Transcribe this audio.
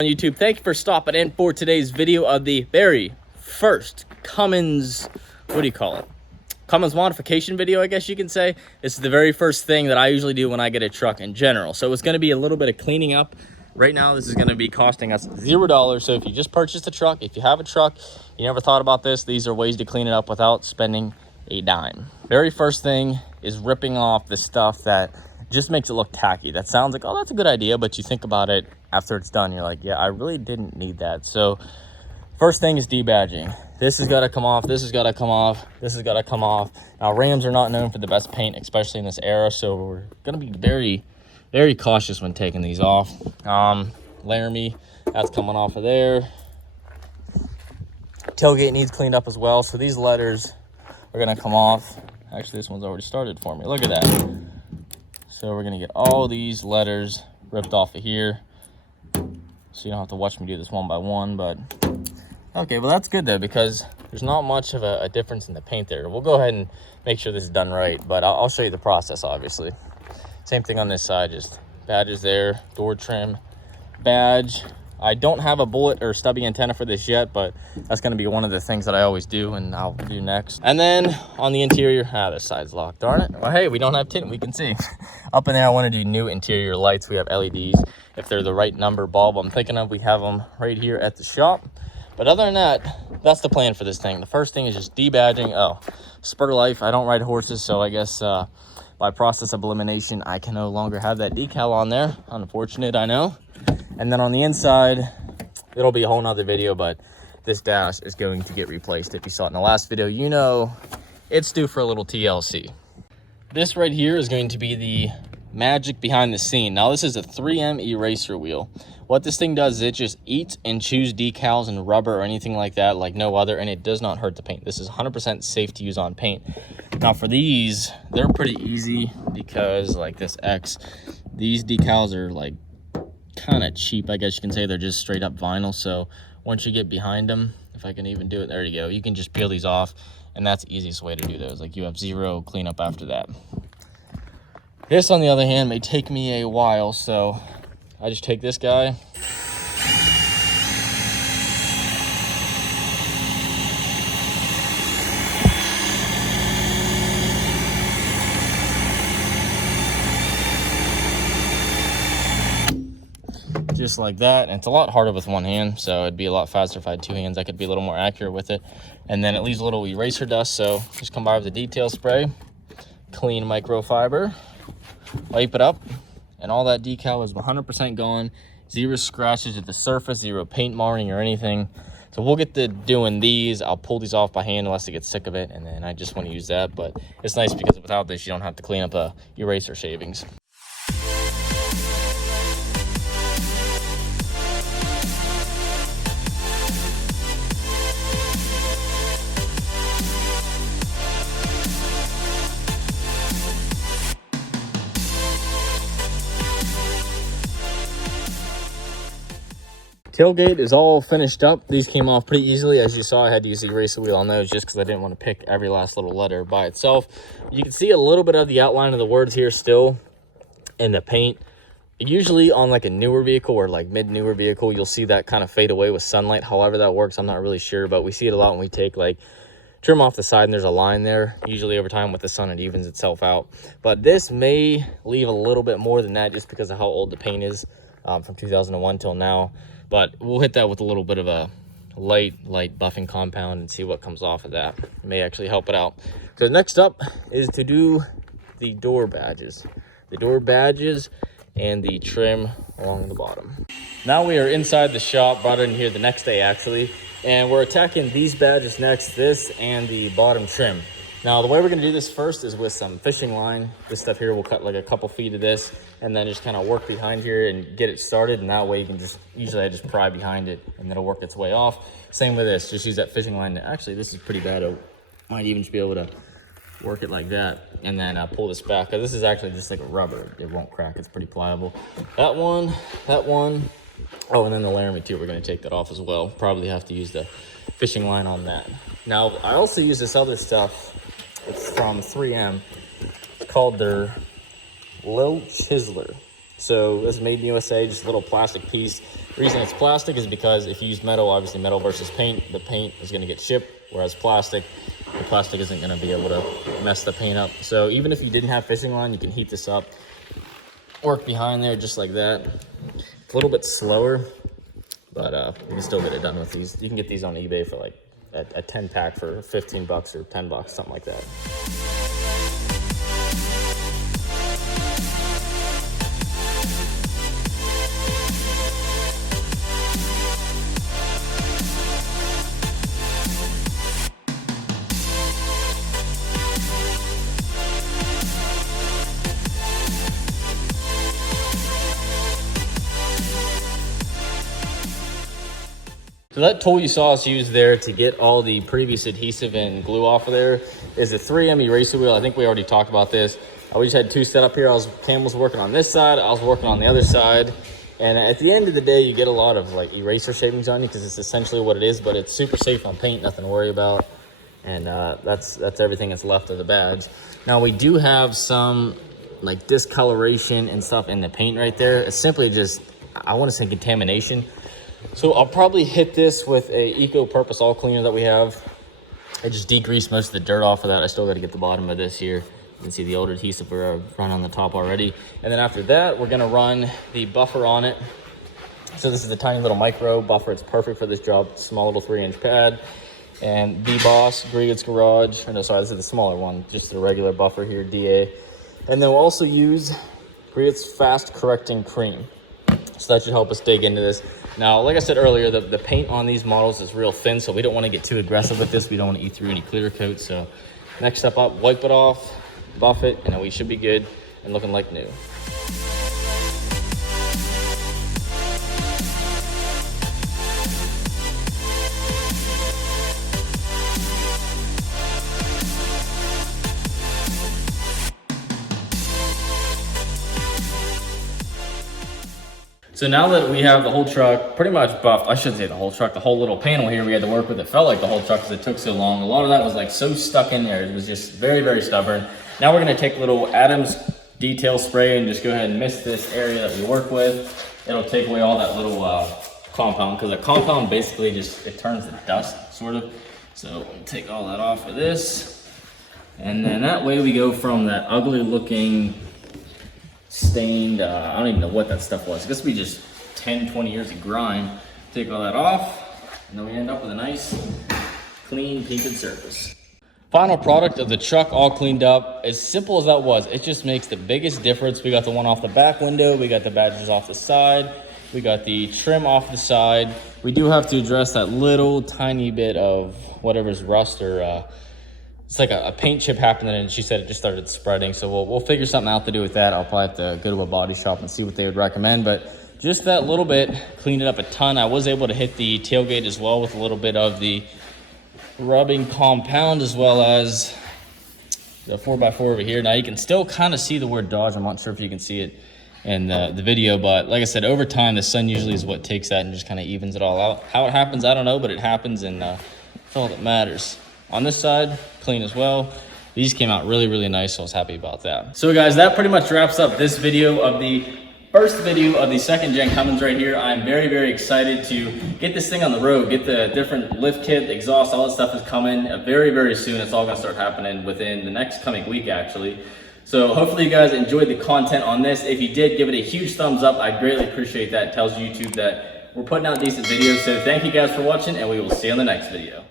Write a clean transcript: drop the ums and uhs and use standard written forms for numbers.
On YouTube, thank you for stopping in for today's video of the very first Cummins, what do you call it? Cummins modification video, I guess you can say. This is the very first thing that I usually do when I get a truck in general. So it's going to be a little bit of cleaning up. Right now, this is going to be costing us $0. So if you just purchased a truck, if you have a truck, you never thought about this, these are ways to clean it up without spending a dime. Very first thing is ripping off the stuff that just makes it look tacky. That sounds like, oh, that's a good idea, but you think about it after it's done, you're like, yeah, I really didn't need that. So first thing is debadging. This has got to come off, this has got to come off, this has got to come off. Now, Rams are not known for the best paint, especially in this era, so we're going to be very, very cautious when taking these off. Laramie, that's coming off of there. Tailgate needs cleaned up as well, so these letters are going to come off. Actually, this one's already started for me. Look at that. So we're going to get all these letters ripped off of here. So you don't have to watch me do this one by one, but okay, well that's good though, because there's not much of a difference in the paint there. We'll go ahead and make sure this is done right, but I'll show you the process, obviously. Same thing on this side, just badges there, door trim, badge. I don't have a bullet or stubby antenna for this yet, but that's going to be one of the things that I always do and I'll do next. And then on the interior, this side's locked, darn it. Well, hey, we don't have tint, we can see. Up in there, I want to do new interior lights. We have LEDs. If they're the right number bulb I'm thinking of, we have them right here at the shop. But other than that, that's the plan for this thing. The first thing is just debadging. Oh, spur life. I don't ride horses, so I guess by process of elimination, I can no longer have that decal on there. Unfortunate, I know. And then on the inside, it'll be a whole nother video, but this dash is going to get replaced. If you saw it in the last video, you know it's due for a little TLC. This right here is going to be the magic behind the scene. Now, this is a 3M eraser wheel. What this thing does is it just eats and chews decals and rubber or anything like that like no other, and it does not hurt the paint. This is 100% safe to use on paint. Now, for these, they're pretty easy because like this X, these decals are like kind of cheap, I guess you can say. They're just straight up vinyl. So once you get behind them, if I can even do it, there you go, you can just peel these off, and that's the easiest way to do those. Like, you have zero cleanup after that. This, on the other hand, may take me a while, so I just take this guy, just like that. And it's a lot harder with one hand, so it'd be a lot faster if I had two hands. I could be a little more accurate with it. And then it leaves a little eraser dust, so just come by with the detail spray, clean microfiber, wipe it up, and all that decal is 100% gone. Zero scratches at the surface, zero paint marring or anything. So we'll get to doing these. I'll pull these off by hand unless I get sick of it, and then I just want to use that. But it's nice because without this, you don't have to clean up the eraser shavings. Tailgate is all finished up. These came off pretty easily. As you saw, I had to use the eraser wheel on those just because I didn't want to pick every last little letter by itself. You can see a little bit of the outline of the words here still in the paint. Usually on like a newer vehicle or like mid-newer vehicle, you'll see that kind of fade away with sunlight. However that works, I'm not really sure, but we see it a lot when we take like trim off the side and there's a line there. Usually over time with the sun, it evens itself out. But this may leave a little bit more than that just because of how old the paint is, from 2001 till now. But we'll hit that with a little bit of a light buffing compound and see what comes off of that. It may actually help it out. So next up is to do the door badges. The door badges and the trim along the bottom. Now we are inside the shop, brought it in here the next day actually, and we're attacking these badges next, this and the bottom trim. Now, the way we're gonna do this first is with some fishing line. This stuff here will cut like a couple feet of this and then just kind of work behind here and get it started. And that way you can just, usually I just pry behind it and it'll work its way off. Same with this, just use that fishing line. Actually, this is pretty bad. I might even just be able to work it like that and then pull this back. Cause this is actually just like a rubber. It won't crack, it's pretty pliable. That one. Oh, and then the Laramie too, we're gonna take that off as well. Probably have to use the fishing line on that. Now, I also use this other stuff. It's from 3M. It's called their Lil Chiseler. So this is made in the USA, just a little plastic piece. The reason it's plastic is because if you use metal, obviously metal versus paint, the paint is gonna get chipped, whereas plastic, the plastic isn't gonna be able to mess the paint up. So even if you didn't have fishing line, you can heat this up, work behind there just like that. It's a little bit slower, but you can still get it done with these. You can get these on eBay for like a 10 pack for 15 bucks or 10 bucks, something like that. So that tool you saw us use there to get all the previous adhesive and glue off of there is a 3M eraser wheel. I think we already talked about this. We just had two set up here. Cam was working on this side, I was working on the other side. And at the end of the day, you get a lot of like eraser shavings on you because it's essentially what it is, but it's super safe on paint, nothing to worry about. And that's everything that's left of the badge. Now we do have some like discoloration and stuff in the paint right there. It's simply just, I want to say contamination. So I'll probably hit this with a eco-purpose all cleaner that we have. I just degreased most of the dirt off of that. I still got to get the bottom of this here. You can see the old adhesive run on the top already. And then after that, we're gonna run the buffer on it. So this is a tiny little micro buffer. It's perfect for this job. Small little 3-inch pad. And B-Boss, Gree-Good's Garage. No, sorry, this is the smaller one. Just the regular buffer here, DA. And then we'll also use Gree-Good's Fast Correcting Cream. So that should help us dig into this. Now, like I said earlier, the paint on these models is real thin, so we don't want to get too aggressive with this. We don't want to eat through any clear coat. So next step up, wipe it off, buff it, and then we should be good and looking like new. So now that we have the whole truck pretty much buffed, I shouldn't say the whole truck, the whole little panel here we had to work with, it felt like the whole truck because it took so long. A lot of that was like so stuck in there. It was just very, very stubborn. Now we're gonna take a little Adams detail spray and just go ahead and mist this area that we work with. It'll take away all that little compound, because the compound basically just, it turns to dust sort of. So we'll take all that off of this. And then that way we go from that ugly looking stained, I don't even know what that stuff was. It guess we just 10, 20 years of grind. Take all that off, and then we end up with a nice, clean, painted surface. Final product of the truck all cleaned up. As simple as that was, it just makes the biggest difference. We got the one off the back window, we got the badges off the side, we got the trim off the side. We do have to address that little tiny bit of whatever's rust or it's like a paint chip happened, and she said it just started spreading. So we'll figure something out to do with that. I'll probably have to go to a body shop and see what they would recommend. But just that little bit cleaned it up a ton. I was able to hit the tailgate as well with a little bit of the rubbing compound, as well as the 4x4 over here. Now you can still kind of see the word Dodge. I'm not sure if you can see it in the video, but like I said, over time the sun usually is what takes that and just kind of evens it all out. How it happens, I don't know, but it happens, and that's all that matters. On this side, clean as well. These came out really, really nice, so I was happy about that. So guys, that pretty much wraps up this video of the first video of the second gen Cummins right here. I'm very, very excited to get this thing on the road, get the different lift kit, the exhaust, all that stuff is coming very, very soon. It's all gonna start happening within the next coming week, actually. So hopefully you guys enjoyed the content on this. If you did, give it a huge thumbs up. I greatly appreciate that. It tells YouTube that we're putting out decent videos. So thank you guys for watching, and we will see you on the next video.